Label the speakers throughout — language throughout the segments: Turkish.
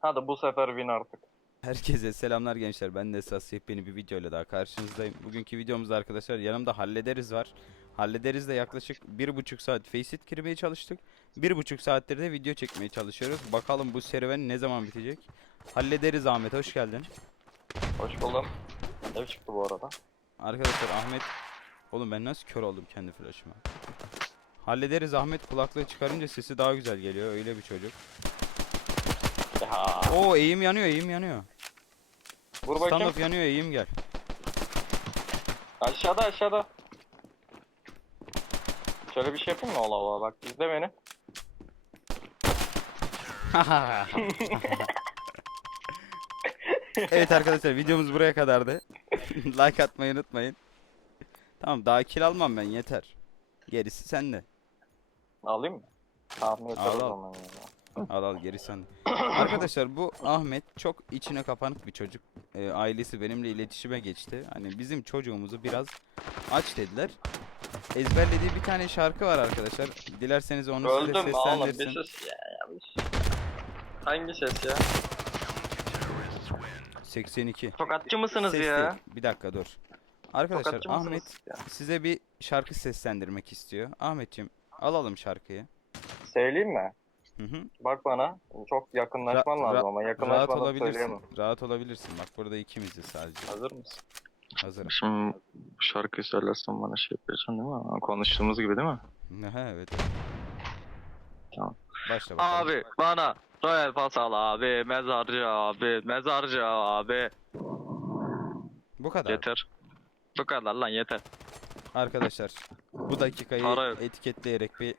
Speaker 1: Hadi bu sefer win artık.
Speaker 2: Herkese selamlar gençler. Ben de Esas yepyeni bir video ile daha karşınızdayım. Bugünkü videomuzda arkadaşlar yanımda hallederiz var. Hallederiz de yaklaşık bir buçuk saat Faceit girmeye çalıştık. Bir buçuk saattir de video çekmeye çalışıyoruz. Bakalım bu serüven ne zaman bitecek. Hallederiz Ahmet hoş geldin.
Speaker 1: Hoş buldum. Ev çıktı bu arada.
Speaker 2: Arkadaşlar Ahmet... Oğlum ben nasıl kör oldum kendi flash'ıma. Hallederiz Ahmet kulaklığı çıkarınca sesi daha güzel geliyor. Öyle bir çocuk.
Speaker 1: Ya.
Speaker 2: Oo eğim yanıyor eğim yanıyor.
Speaker 1: Vur
Speaker 2: Stand
Speaker 1: bakayım.
Speaker 2: up yanıyor eğim gel.
Speaker 1: Aşağıda aşağıda. Şöyle bir şey yapayım mı? Ola ola bak izle beni.
Speaker 2: evet arkadaşlar videomuz buraya kadardı. like atmayı unutmayın. Tamam daha kill almam ben yeter. Gerisi sende.
Speaker 1: Alayım mı? Tahmin yeter
Speaker 2: Al,
Speaker 1: o
Speaker 2: al.
Speaker 1: zaman ya.
Speaker 2: Al al gerisi sende. arkadaşlar bu Ahmet çok içine kapanık bir çocuk. Ee, ailesi benimle iletişime geçti. Hani bizim çocuğumuzu biraz aç dediler. Ezberlediği bir tane şarkı var arkadaşlar. Dilerseniz onu size
Speaker 1: Öldüm oğlum bir
Speaker 2: seslendirsin.
Speaker 1: ses ya yanlış. Hangi ses ya?
Speaker 2: 82.
Speaker 1: Tokatçı mısınız
Speaker 2: Ses
Speaker 1: ya?
Speaker 2: değil. Bir dakika dur. Arkadaşlar
Speaker 1: Tokatçı mısınız
Speaker 2: Ahmet
Speaker 1: ya?
Speaker 2: size bir şarkı seslendirmek istiyor. Ahmetciğim alalım şarkıyı.
Speaker 1: Söyleyeyim mi?
Speaker 2: Hı hı.
Speaker 1: Bak bana. Çok yakınlaşman
Speaker 2: Ra-
Speaker 1: lazım
Speaker 2: ra-
Speaker 1: ama
Speaker 2: Rahat
Speaker 1: yakınlaşmadan
Speaker 2: olabilirsin.
Speaker 1: söyleyemem.
Speaker 2: Rahat olabilirsin. Bak burada ikimiziz sadece.
Speaker 1: Hazır mısın?
Speaker 2: Hazırım.
Speaker 1: Şimdi şarkıyı söylersen bana şey yapacaksın değil mi? Konuştuğumuz gibi değil mi?
Speaker 2: Ha, evet.
Speaker 1: Tamam.
Speaker 2: Başla bakalım.
Speaker 1: Abi bana Royal Pasal abi, mezarcı abi, mezarcı abi.
Speaker 2: Bu kadar.
Speaker 1: Yeter. Bu kadar lan yeter.
Speaker 2: Arkadaşlar bu dakikayı
Speaker 1: Para yok.
Speaker 2: etiketleyerek bir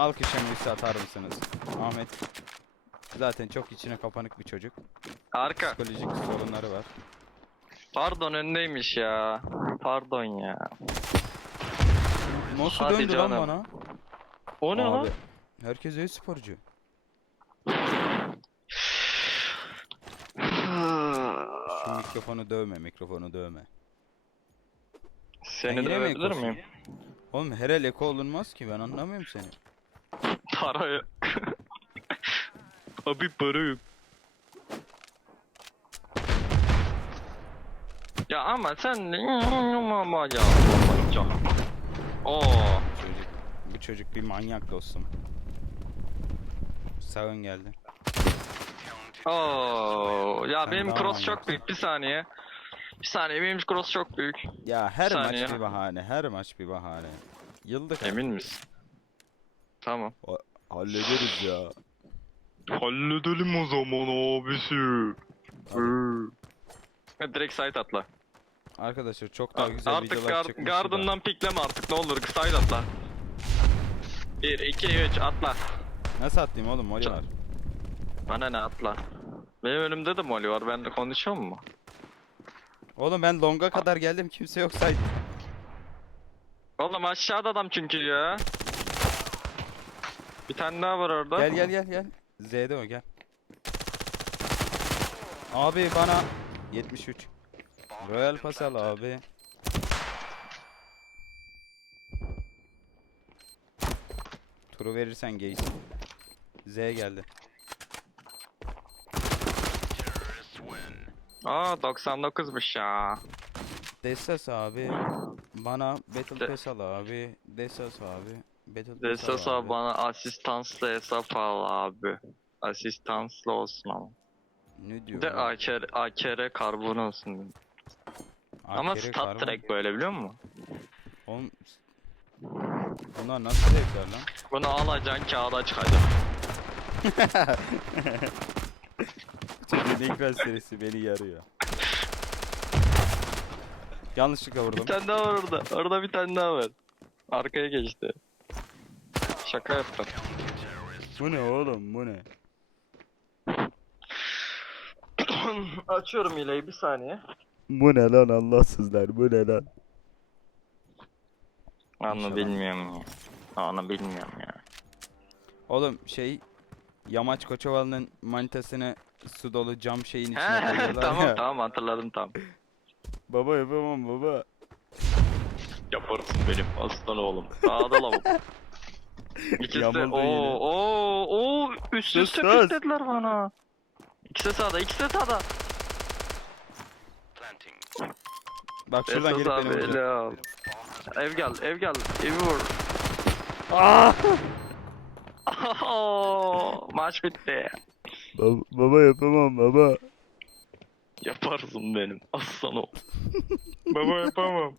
Speaker 2: alkış emrisi atar mısınız? Ahmet zaten çok içine kapanık bir çocuk.
Speaker 1: Arka.
Speaker 2: Psikolojik sorunları var.
Speaker 1: Pardon öndeymiş ya. Pardon ya.
Speaker 2: Nasıl
Speaker 1: Hadi
Speaker 2: döndü lan
Speaker 1: canım.
Speaker 2: bana?
Speaker 1: O ne lan?
Speaker 2: Abi, herkes e-sporcu. Şu mikrofonu dövme, mikrofonu dövme.
Speaker 1: Seni dövebilir
Speaker 2: ekosun?
Speaker 1: miyim?
Speaker 2: Oğlum her el eko olunmaz ki ben anlamıyorum seni.
Speaker 1: Para yok. Abi para yok. Ya ama sen ama ya. Oo.
Speaker 2: Çocuk, bu çocuk bir manyak dostum. Sağın geldi.
Speaker 1: Oo. Ya
Speaker 2: Sen
Speaker 1: benim
Speaker 2: daha
Speaker 1: cross çok
Speaker 2: manyaksın.
Speaker 1: büyük. Bir saniye. Bir saniye benim cross çok büyük.
Speaker 2: Ya her
Speaker 1: Saniye.
Speaker 2: maç bir bahane, her maç bir bahane. Yıldık.
Speaker 1: Emin misin? Tamam.
Speaker 2: Hallederiz ya.
Speaker 1: Halledelim o zaman abisi.
Speaker 2: Hadi.
Speaker 1: Direkt site atla.
Speaker 2: Arkadaşlar çok daha güzel
Speaker 1: artık
Speaker 2: videolar
Speaker 1: gar
Speaker 2: çıkmış.
Speaker 1: gardından pikleme artık ne olur site atla. 1 2 3 atla.
Speaker 2: Nasıl atlayayım oğlum? Moli
Speaker 1: Çok-
Speaker 2: var.
Speaker 1: Bana ne atla. Benim önümde de Molly var. Ben de konuşuyor mu?
Speaker 2: Oğlum ben longa kadar geldim kimse yok say.
Speaker 1: Oğlum aşağıda adam çünkü ya. Bir tane daha var orada.
Speaker 2: Gel gel gel gel. Z'de o gel. Abi bana 73. Royal Pasal abi. Turu verirsen geysin. Z geldi.
Speaker 1: Aa 99'muş ya.
Speaker 2: Desas abi. Bana Battle
Speaker 1: De-
Speaker 2: Pass al abi. Desas abi. Battle al
Speaker 1: abi bana asistanslı hesap al abi. Asistanslı olsun ama.
Speaker 2: Ne
Speaker 1: Bir
Speaker 2: diyor?
Speaker 1: de
Speaker 2: bu?
Speaker 1: AKR, AKR karbon olsun. Ama
Speaker 2: AKR
Speaker 1: stat
Speaker 2: karbon.
Speaker 1: böyle biliyor musun?
Speaker 2: Oğlum Bunlar nasıl zevkler lan?
Speaker 1: Bunu alacaksın kağıda çıkacak.
Speaker 2: Çocuğun ekran serisi beni yarıyor. Yanlışlıkla
Speaker 1: Bir
Speaker 2: vurdum.
Speaker 1: tane daha var orada. Orada bir tane daha var. Arkaya geçti. Şaka yaptım.
Speaker 2: Bu ne oğlum bu ne?
Speaker 1: Açıyorum hileyi bir saniye.
Speaker 2: Bu ne lan Allahsızlar bu ne lan?
Speaker 1: Onu
Speaker 2: İnşallah.
Speaker 1: bilmiyorum ya. Onu bilmiyorum ya.
Speaker 2: Oğlum şey Yamaç Koçovalı'nın manitasını su dolu cam şeyin içine koyuyorlar
Speaker 1: tamam
Speaker 2: ya.
Speaker 1: tamam hatırladım tam.
Speaker 2: Baba yapamam baba.
Speaker 1: Yaparsın benim aslan oğlum. Sağda lavuk. İkisi de
Speaker 2: Yamuldu
Speaker 1: oo
Speaker 2: yine.
Speaker 1: oo oo üst
Speaker 2: Sus,
Speaker 1: üste
Speaker 2: sus.
Speaker 1: piklediler bana. İkisi de sağda ikisi de sağda.
Speaker 2: Bak şuradan
Speaker 1: Esas
Speaker 2: gelip
Speaker 1: abi
Speaker 2: beni vuracak.
Speaker 1: al. Ev gel ev gel evi vur.
Speaker 2: Ah!
Speaker 1: Maç bitti.
Speaker 2: Baba, baba yapamam baba.
Speaker 1: Yaparsın benim aslan ol. Baba yapamam.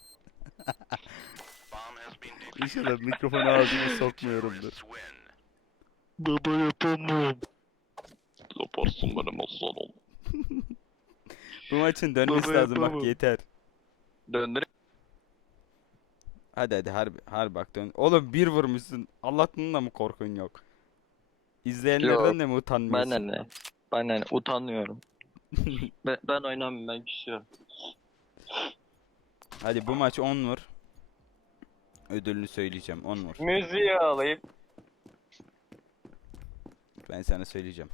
Speaker 2: İnşallah mikrofonu ağzıma sokmuyorumdur.
Speaker 1: Baba yapamam. Yaparsın benim aslan ol.
Speaker 2: Bu maçın dönmesi
Speaker 1: Baba
Speaker 2: lazım bak
Speaker 1: yapamam.
Speaker 2: yeter.
Speaker 1: Döndür.
Speaker 2: Hadi hadi harbi, harbi bak dön. Oğlum bir vurmuşsun. Allah'tan da mı korkun yok? İzleyenlerden
Speaker 1: Yok,
Speaker 2: de mi
Speaker 1: Ben
Speaker 2: utanmıyorsun?
Speaker 1: de ne? Ben de ne? Utanıyorum. ben, ben oynamıyorum ben küsüyorum.
Speaker 2: Hadi bu maç 10 vur. Ödülünü söyleyeceğim 10 vur.
Speaker 1: Müziği alayım.
Speaker 2: Ben sana söyleyeceğim.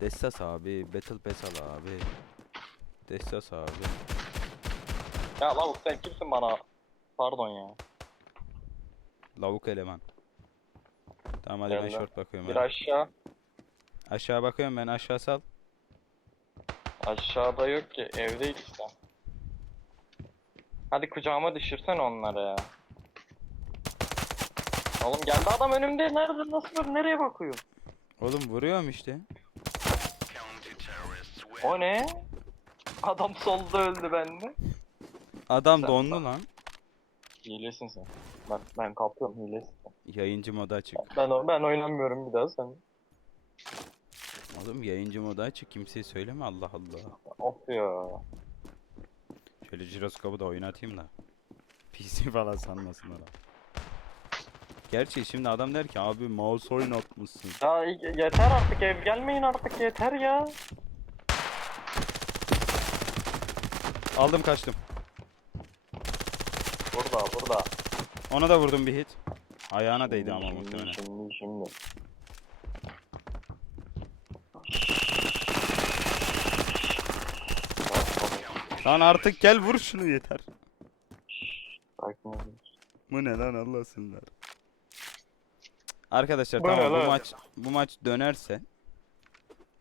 Speaker 2: Destas abi, Battle Pass al abi. Destas abi.
Speaker 1: Ya lavuk sen kimsin bana? Pardon ya.
Speaker 2: Lavuk eleman. Tamam hadi ben
Speaker 1: Geldim.
Speaker 2: short bakıyorum.
Speaker 1: Bir
Speaker 2: hadi.
Speaker 1: aşağı.
Speaker 2: Aşağı bakıyorum ben aşağı sal.
Speaker 1: Aşağıda yok ki evde işte. Hadi kucağıma düşürsen onları ya. Oğlum geldi adam önümde. Nerede nasıl var? Nereye bakıyor?
Speaker 2: Oğlum vuruyorum işte.
Speaker 1: O ne? Adam solda öldü bende.
Speaker 2: Adam
Speaker 1: Sen-
Speaker 2: dondu lan.
Speaker 1: Hilesin sen. Ben, ben kapıyorum hilesin.
Speaker 2: Yayıncı moda açık.
Speaker 1: Ben, o- ben oynamıyorum bir daha sen.
Speaker 2: Oğlum yayıncı moda açık kimseye söyleme Allah Allah.
Speaker 1: Of ya.
Speaker 2: Şöyle jiroskopu da oynatayım da. PC falan sanmasınlar abi. Gerçi şimdi adam der ki abi mouse oynatmışsın.
Speaker 1: Ya yeter artık ev gelmeyin artık yeter ya.
Speaker 2: Aldım kaçtım.
Speaker 1: Burada burada.
Speaker 2: Ona da vurdum bir hit. Ayağına değdi ama
Speaker 1: Şimdi,
Speaker 2: muhtemelen.
Speaker 1: Şimdi şimdi.
Speaker 2: Lan artık gel vur şunu yeter.
Speaker 1: Sakin ol.
Speaker 2: Bu ne lan Allah sınırlar. Arkadaşlar
Speaker 1: ne
Speaker 2: tamam bu maç bu maç dönerse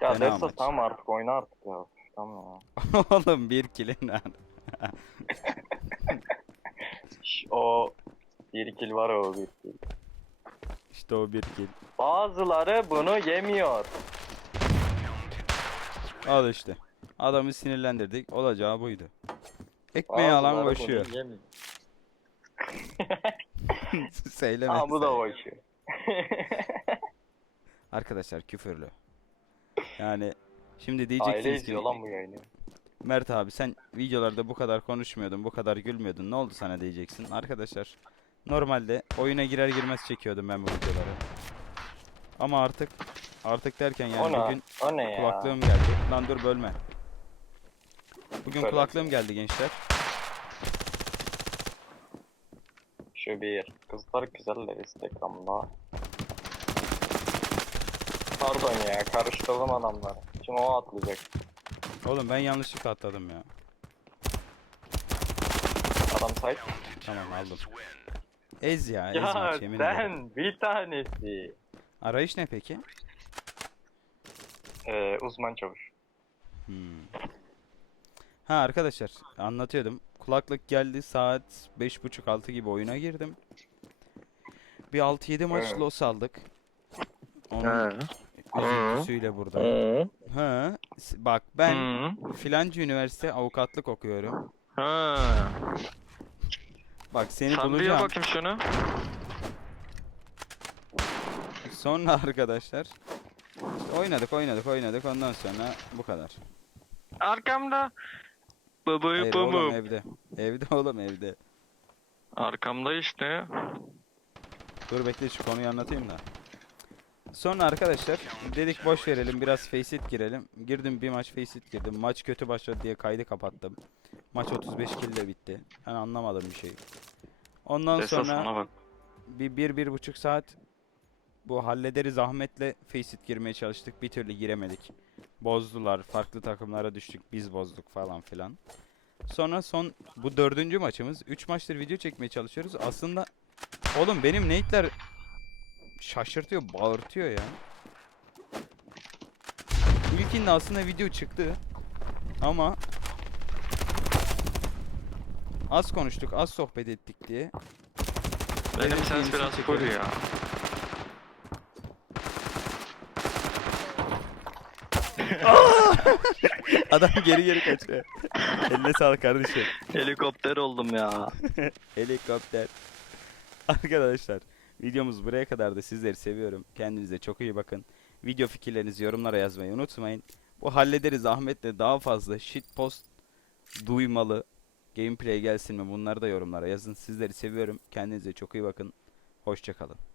Speaker 1: Ya
Speaker 2: Fena
Speaker 1: Destas
Speaker 2: maç.
Speaker 1: tamam artık oyna artık ya. Tamam ya.
Speaker 2: oğlum bir kilin lan.
Speaker 1: Şş, o bir kill var o bir kill.
Speaker 2: İşte o bir kill.
Speaker 1: Bazıları bunu yemiyor.
Speaker 2: Al işte. Adamı sinirlendirdik. Olacağı buydu. Ekmeği alan
Speaker 1: Bazıları
Speaker 2: koşuyor.
Speaker 1: bunu yemiyor.
Speaker 2: Söyleme.
Speaker 1: Aa bu da koşuyor.
Speaker 2: Arkadaşlar küfürlü. Yani şimdi
Speaker 1: Aile
Speaker 2: diyeceksiniz ki
Speaker 1: izliyor lan bu yayını.
Speaker 2: Mert abi sen videolarda bu kadar konuşmuyordun, bu kadar gülmüyordun. Ne oldu sana diyeceksin. Arkadaşlar normalde oyuna girer girmez çekiyordum ben bu videoları. Ama artık artık derken
Speaker 1: o
Speaker 2: yani
Speaker 1: ne?
Speaker 2: bugün
Speaker 1: O ne ya?
Speaker 2: kulaklığım geldi. Lan dur bölme. Bugün
Speaker 1: Söyle.
Speaker 2: kulaklığım geldi gençler.
Speaker 1: Şu bir. Kızlar güzeller Instagram'da. Pardon ya karıştırdım adamları. Şimdi o atlayacak.
Speaker 2: Oğlum ben yanlışlıkla atladım ya.
Speaker 1: Adam site.
Speaker 2: Tamam aldım. Ez ya, ez
Speaker 1: Ya
Speaker 2: maç yemin ederim.
Speaker 1: sen bir tanesi.
Speaker 2: Arayış ne peki?
Speaker 1: Ee, uzman çavuş.
Speaker 2: Hmm. Ha arkadaşlar anlatıyordum. Kulaklık geldi saat 5.30-6 gibi oyuna girdim. Bir 6-7 maç
Speaker 1: Evet.
Speaker 2: los aldık. Onun üzüntüsüyle burada. Ha, s- bak ben filanca üniversite avukatlık okuyorum.
Speaker 1: Ha.
Speaker 2: Bak seni
Speaker 1: Sen
Speaker 2: bulacağım.
Speaker 1: bakayım şunu.
Speaker 2: Sonra arkadaşlar işte oynadık oynadık oynadık ondan sonra bu kadar.
Speaker 1: Arkamda. Baba
Speaker 2: Hayır oğlum evde. Evde oğlum evde.
Speaker 1: Arkamda işte.
Speaker 2: Dur bekle şu konuyu anlatayım da. Sonra arkadaşlar dedik boş verelim biraz Faceit girelim. Girdim bir maç Faceit girdim. Maç kötü başladı diye kaydı kapattım. Maç 35 kill bitti. Ben anlamadım bir şey. Ondan
Speaker 1: Esas
Speaker 2: sonra bir, bir, bir buçuk saat bu hallederiz Ahmet'le Faceit girmeye çalıştık. Bir türlü giremedik. Bozdular. Farklı takımlara düştük. Biz bozduk falan filan. Sonra son bu dördüncü maçımız. Üç maçtır video çekmeye çalışıyoruz. Aslında oğlum benim nate'ler şaşırtıyor, bağırtıyor ya. İlkinde aslında video çıktı. Ama az konuştuk, az sohbet ettik diye.
Speaker 1: Benim
Speaker 2: yenisini
Speaker 1: biraz full ya.
Speaker 2: Adam geri geri kaçıyor. Eline sağlık kardeşim.
Speaker 1: Helikopter oldum ya.
Speaker 2: Helikopter. Arkadaşlar videomuz buraya kadar da sizleri seviyorum. Kendinize çok iyi bakın. Video fikirlerinizi yorumlara yazmayı unutmayın. Bu hallederiz Ahmet'le daha fazla shitpost duymalı gameplay gelsin mi bunları da yorumlara yazın. Sizleri seviyorum. Kendinize çok iyi bakın. Hoşçakalın.